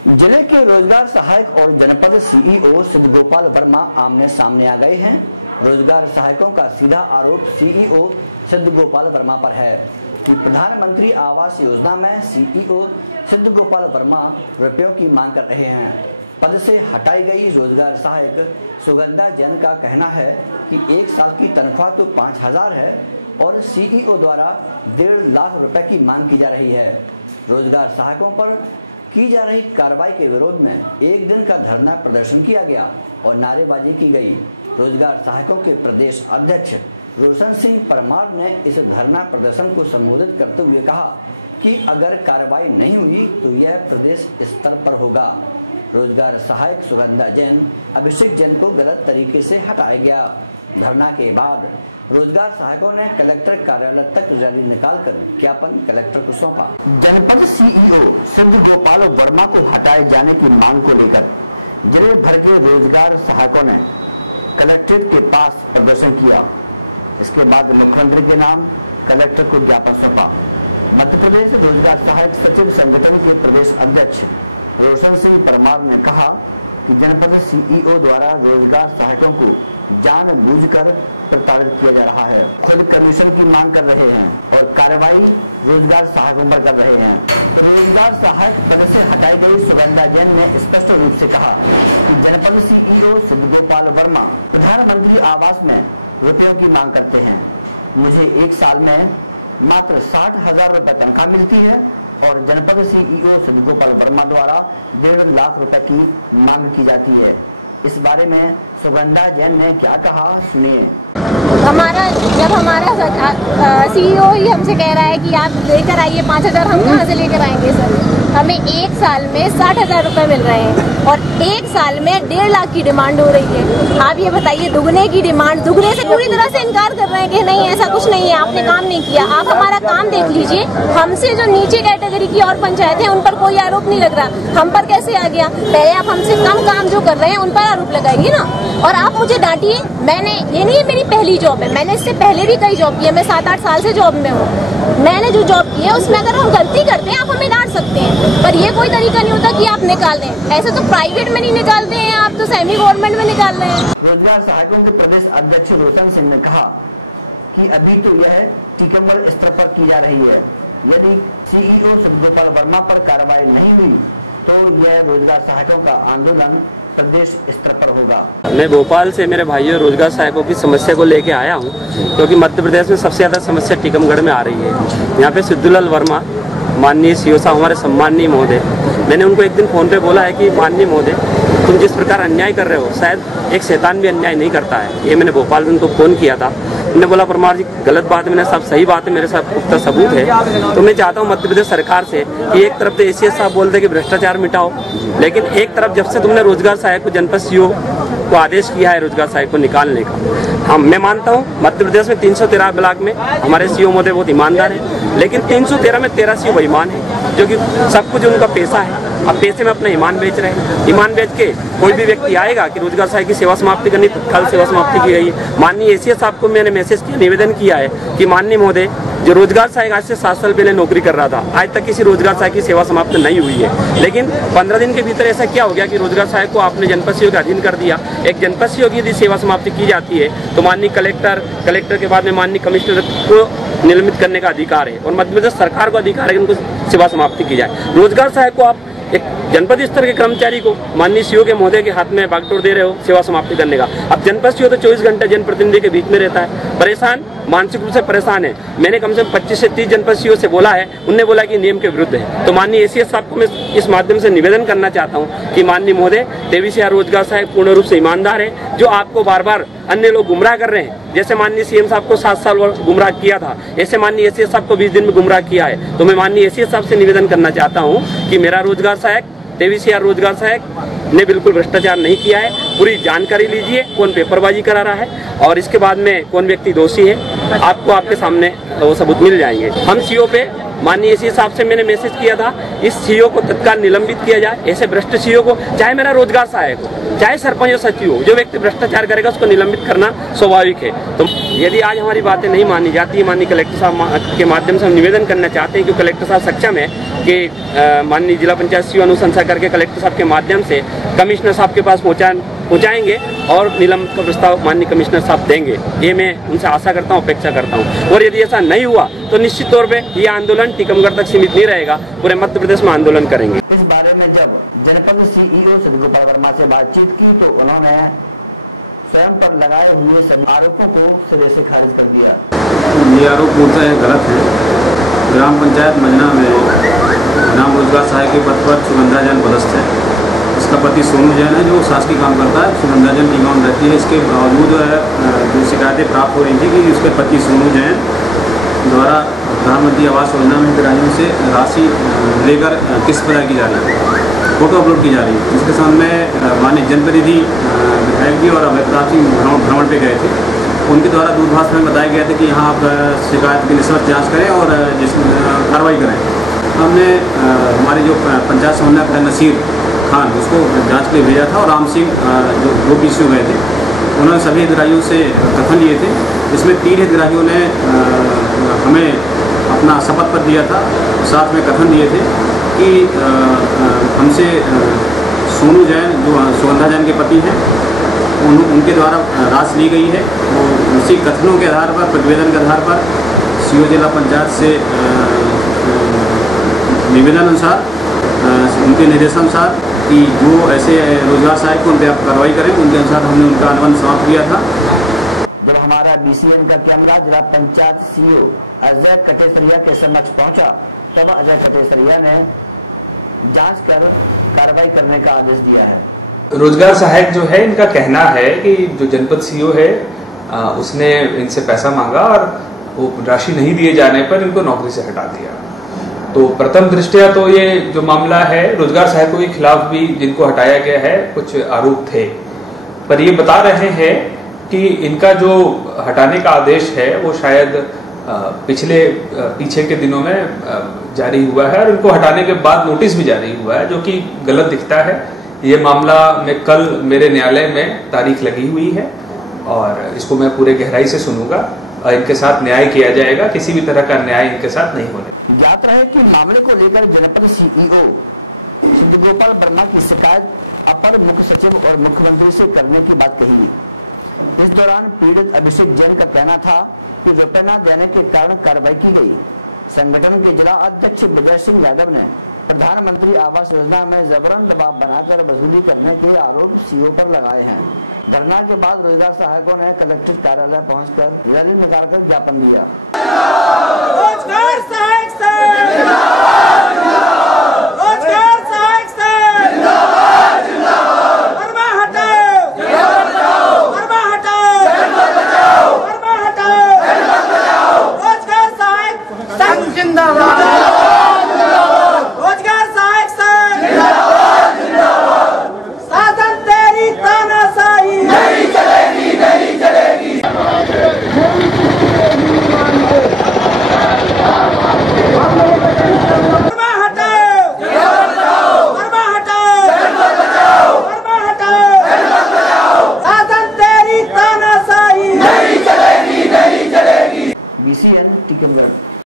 जिले के रोजगार सहायक और जनपद सीईओ सिद्धगोपाल वर्मा आमने सामने आ गए हैं। रोजगार सहायकों का सीधा आरोप सीईओ सिद्धगोपाल वर्मा पर है कि प्रधानमंत्री आवास योजना में सीईओ सिद्धगोपाल वर्मा रुपयों की मांग कर रहे हैं। पद से हटाई गई रोजगार सहायक सुगंधा जैन का कहना है कि 1 साल की तनख्वाह तो 5,000 है और सीईओ द्वारा 1.5 लाख रुपए की मांग की जा रही है। रोजगार सहायकों पर की जा रही कार्रवाई के विरोध में 1 दिन का धरना प्रदर्शन किया गया और नारेबाजी की गई। रोजगार सहायकों के प्रदेश अध्यक्ष रोशन सिंह परमार ने इस धरना प्रदर्शन को संबोधित करते हुए कहा कि अगर कार्रवाई नहीं हुई तो यह प्रदेश स्तर पर होगा। रोजगार सहायक सुगंधा जैन, अभिषेक जैन को गलत तरीके से हटाया गया। धरना के बाद रोजगार सहायकों ने कलेक्टर कार्यालय तक रैली निकालकर ज्ञापन कलेक्टर को सौंपा। जनपद सीईओ सिद्धगोपाल वर्मा को हटाए जाने की मांग को लेकर जिले भर के रोजगार सहायकों ने कलेक्ट्रेट के पास प्रदर्शन किया। इसके बाद मुख्यमंत्री के नाम कलेक्टर को ज्ञापन सौंपा। मध्य प्रदेश रोजगार सहायक सचिव संगठन के प्रदेश अध्यक्ष रोशन सिंह परमार ने कहा कि जनपद सीईओ द्वारा रोजगार सहायकों को जानबूझकर प्रताड़ित किया जा रहा है। खुद कमीशन की मांग कर रहे हैं और कार्रवाई रोजगार सहायकों पर कर रहे हैं। तो रोजगार सहायक पद से हटाई गई सुगंधा जैन ने स्पष्ट रूप से कहा कि जनपद सीईओ सिद्धगोपाल वर्मा प्रधानमंत्री आवास में रुपयों की मांग करते हैं। मुझे 1 साल में मात्र 60,000 रुपए तनख्वाह मिलती है और जनपद सीईओ सिद्धगोपाल वर्मा द्वारा 1.5 लाख रुपए की मांग की जाती है। इस बारे में सुगंधा जैन ने क्या कहा, सुनिए। जब हमारा सीईओ ही हमसे कह रहा है कि आप लेकर आइए 5,000, हम कहाँ से लेकर आएंगे सर? हमें 1 साल में 60,000 रुपए मिल रहे हैं और 1 साल में 1.5 लाख की डिमांड हो रही है। आप ये बताइए, दुगने की डिमांड, दुगने से पूरी तरह से इनकार कर रहे हैं कि नहीं ऐसा कुछ नहीं है, आपने काम नहीं किया। आप हमारा काम देख लीजिए। हमसे जो नीचे कैटेगरी की और पंचायत है उन पर कोई आरोप नहीं लग रहा, हम पर कैसे आ गया? पहले आप हमसे कम काम जो कर रहे हैं उन पर आरोप लगाएंगे ना। और आप मुझे डांटिए, मैंने ये नहीं है मेरी पहली जॉब है, मैंने इससे पहले भी कई जॉब की है। मैं 7-8 साल से जॉब में हूँ। मैंने जो जॉब की है उसमें अगर हम गलती करते हैं आप हमें डांट सकते हैं, पर ये कोई तरीका नहीं होता कि आप निकाल दें। ऐसे तो प्राइवेट में नहीं निकालते हैं, आप तो सेमी गवर्नमेंट में निकाल रहे हैं। रोजगार सहायकों के प्रदेश अध्यक्ष रोशन सिंह ने कहा कि अभी तो यह टीकमगढ़ स्तर पर की जा रही है। यदि सीईओ सिद्धगोपाल वर्मा पर कार्रवाई नहीं हुई तो यह रोजगार सहायकों का आंदोलन प्रदेश स्तर पर होगा। मैं भोपाल से मेरे भाइयों रोजगार सहायकों की समस्या को लेके आया हूँ, क्योंकि मध्य प्रदेश में सबसे ज़्यादा समस्या टीकमगढ़ में आ रही है। यहाँ पे सिद्धूलाल वर्मा माननीय सीईओ साहब हमारे सम्माननीय महोदय, मैंने उनको एक दिन फ़ोन पे बोला है कि माननीय महोदय तुम जिस प्रकार अन्याय कर रहे हो शायद एक शैतान भी अन्याय नहीं करता है। ये मैंने भोपाल में उनको फ़ोन किया था। उन्होंने बोला परमार जी गलत बात है, मैंने सब सही बात है, मेरे साथ पुख्ता सबूत है। तो मैं चाहता हूँ मध्य प्रदेश सरकार से कि एक तरफ तो एसीएस साहब बोलते हैं कि भ्रष्टाचार मिटाओ, लेकिन एक तरफ जब से तुमने रोजगार सहायक को जनपद सीईओ को आदेश किया है रोजगार सहायक को निकालने का, मैं मानता हूँ मध्य प्रदेश में 313 ब्लॉक में हमारे सीईओ महोदय बहुत ईमानदार है, लेकिन 313 में 13 सीईओ बेईमान है, जो कि सब कुछ उनका पैसा है। अब पैसे में अपना ईमान बेच रहे हैं। ईमान बेच के कोई भी व्यक्ति आएगा कि रोजगार सहायक की सेवा समाप्ति करनी, तत्काल सेवा समाप्ति की गई है। माननीय एसीएस साहब को मैंने मैसेज किया, निवेदन किया है कि माननीय महोदय जो रोजगार सहायक आज से 7 साल पहले नौकरी कर रहा था, आज तक किसी रोजगार सहायक की सेवा समाप्त नहीं हुई है, लेकिन 15 दिन के भीतर ऐसा क्या हो गया कि रोजगार सहायक को आपने जनपद सीईओ के अधीन कर दिया। एक जनपद सीईओ की यदि सेवा समाप्ति की जाती है तो माननीय कलेक्टर के बाद में माननीय कमिश्नर को निलंबित करने का अधिकार है और मध्य प्रदेश सरकार को अधिकार है कि उनको सेवा समाप्ति की जाए। रोजगार सहायक को आप एक जनपद स्तर के कर्मचारी को माननीय सीईओ के महोदय के हाथ में बागडोर दे रहे हो सेवा समाप्ति करने का। अब जनपद सीईओ तो 24 घंटे जनप्रतिनिधि के बीच में रहता है, परेशान, मानसिक रूप से परेशान है। मैंने कम से कम 25 से 30 जनपद सीईओ से बोला है, उनने बोला कि नियम के विरुद्ध है। तो माननीय एसीएस साहब को मैं इस माध्यम से निवेदन करना चाहता हूँ कि माननीय महोदय तेविसिया रोजगार सहायक पूर्ण रूप से ईमानदार है, जो आपको बार बार अन्य लोग गुमराह कर रहे हैं। जैसे माननीय सीएम साहब को 7 साल गुमराह किया था, ऐसे माननीय एसीएस साहब को 20 दिन में गुमराह किया है। तो मैं माननीय एसीएस साहब से निवेदन करना चाहता हूँ कि मेरा रोजगार सहायक तेविसिया रोजगार सहायक ने बिल्कुल भ्रष्टाचार नहीं किया है। पूरी जानकारी लीजिए कौन पेपरबाजी करा रहा है और इसके बाद में कौन व्यक्ति दोषी है, आपको आपके सामने वो सबूत मिल जाएंगे। हम सीईओ पे माननीय इसी साहब से मैंने मैसेज किया था, इस सीईओ को तत्काल निलंबित किया जाए। ऐसे भ्रष्ट सीईओ को, चाहे मेरा रोजगार सहायक हो, चाहे सरपंच और सचिव हो, जो व्यक्ति भ्रष्टाचार करेगा उसको निलंबित करना स्वाभाविक है। तो यदि आज हमारी बातें नहीं मानी जाती, माननीय कलेक्टर साहब के माध्यम से हम निवेदन करना चाहते हैं कि कलेक्टर साहब सक्षम है कि माननीय जिला पंचायत सीईओ अनुशंसा करके कलेक्टर साहब के माध्यम से कमिश्नर साहब के पास पहुंचाएंगे और निलंबित का प्रस्ताव माननीय कमिश्नर साहब देंगे। ये मैं उनसे आशा करता हूँ, अपेक्षा करता हूँ। और यदि ऐसा नहीं हुआ तो निश्चित तौर पे ये आंदोलन टीकमगढ़ तक सीमित नहीं रहेगा, पूरे मध्य प्रदेश में आंदोलन करेंगे। इस बारे में जब जनपद सीईओ सिद्ध गोपाल वर्मा से बातचीत की तो उन्होंने स्वयं पर लगाए हुए सभी आरोपों को सिरे से खारिज कर दिया। ये आरोप पूर्णतः गलत है। ग्राम पंचायत मजना में ग्राम रोजगार सहायक के पद पर सुगंधा जैन पदस्थ है। इसका पति सोनू जैन है जो शासकीय काम करता है। सुगंधा जैन टीका में रहती है। इसके बावजूद जो शिकायतें प्राप्त हो रही थी कि उसके पति सोनू जैन द्वारा प्रधानमंत्री आवास योजना में हितग्राहियों से राशि लेकर किस्त अदा की जा रही है, फोटो अपलोड की जा रही है। इसके सामने माननीय जनप्रतिनिधि विधायक जी और अमिताभ सिंह भ्रमण पे गए थे। उनके द्वारा दूरभाष में बताया गया था कि यहाँ आप शिकायत की निष्पक्ष जाँच करें और कार्रवाई करें। हमने हमारे जो पंचायत समन्वयक है नसीर खान, उसको जांच के लिए भेजा था और राम सिंह जो दो पीसीओ गए थे, उन्होंने सभी हितग्राहियों से कथन लिए थे। इसमें 3 हितग्राहियों ने हमें अपना शपथ पत्र दिया था, साथ में कथन दिए थे कि हमसे सोनू जैन जो सुगंधा जैन के पति हैं उनके द्वारा राशि ली गई है। और उसी कथनों के आधार पर, प्रतिवेदन के आधार पर सीईओ जिला पंचायत से निवेदन अनुसार, उनके निर्देशानुसार कि जो ऐसे रोजगार सहायक को उन पर कार्रवाई करें, उनके अनुसार हमने उनका अनुबंध समाप्त किया था। जब हमारा बीसीएन का कैमरा जिला पंचायत सीईओ अजय कटेसरिया के समक्ष पहुंचा तब अजय कटेसरिया ने जांच कर कार्रवाई करने का आदेश दिया है। रोजगार सहायक जो है, इनका कहना है कि जो जनपद सीईओ है उसने इनसे पैसा मांगा और वो राशि नहीं दिए जाने पर इनको नौकरी से हटा दिया। तो प्रथम दृष्टया तो ये जो मामला है, रोजगार सहायकों के खिलाफ भी जिनको हटाया गया है कुछ आरोप थे, पर ये बता रहे हैं कि इनका जो हटाने का आदेश है वो शायद पीछे के दिनों में जारी हुआ है और इनको हटाने के बाद नोटिस भी जारी हुआ है, जो कि गलत दिखता है। ये मामला में कल मेरे न्यायालय में तारीख लगी हुई है और इसको मैं पूरे गहराई से सुनूंगा और इनके साथ न्याय किया जाएगा। किसी भी तरह का न्याय इनके साथ नहीं होने। ज्ञात रहे कि मामले को लेकर जनपद सीईओ सिद्ध गोपाल वर्मा की शिकायत अपर मुख्य सचिव और मुख्यमंत्री से करने की बात कही। इस दौरान पीड़ित अभिषेक जैन का कहना था कि रुपए न देने के कारण कार्रवाई की गई। संगठन के जिला अध्यक्ष विजय सिंह यादव ने प्रधानमंत्री आवास योजना में जबरन दबाव बनाकर वसूली करने के आरोप सीईओ पर लगाए हैं। धरना के बाद रोजगार सहायकों ने कलेक्ट्रेट कार्यालय पहुंचकर रैली निकालकर ज्ञापन दिया। BCN टीकमगढ़।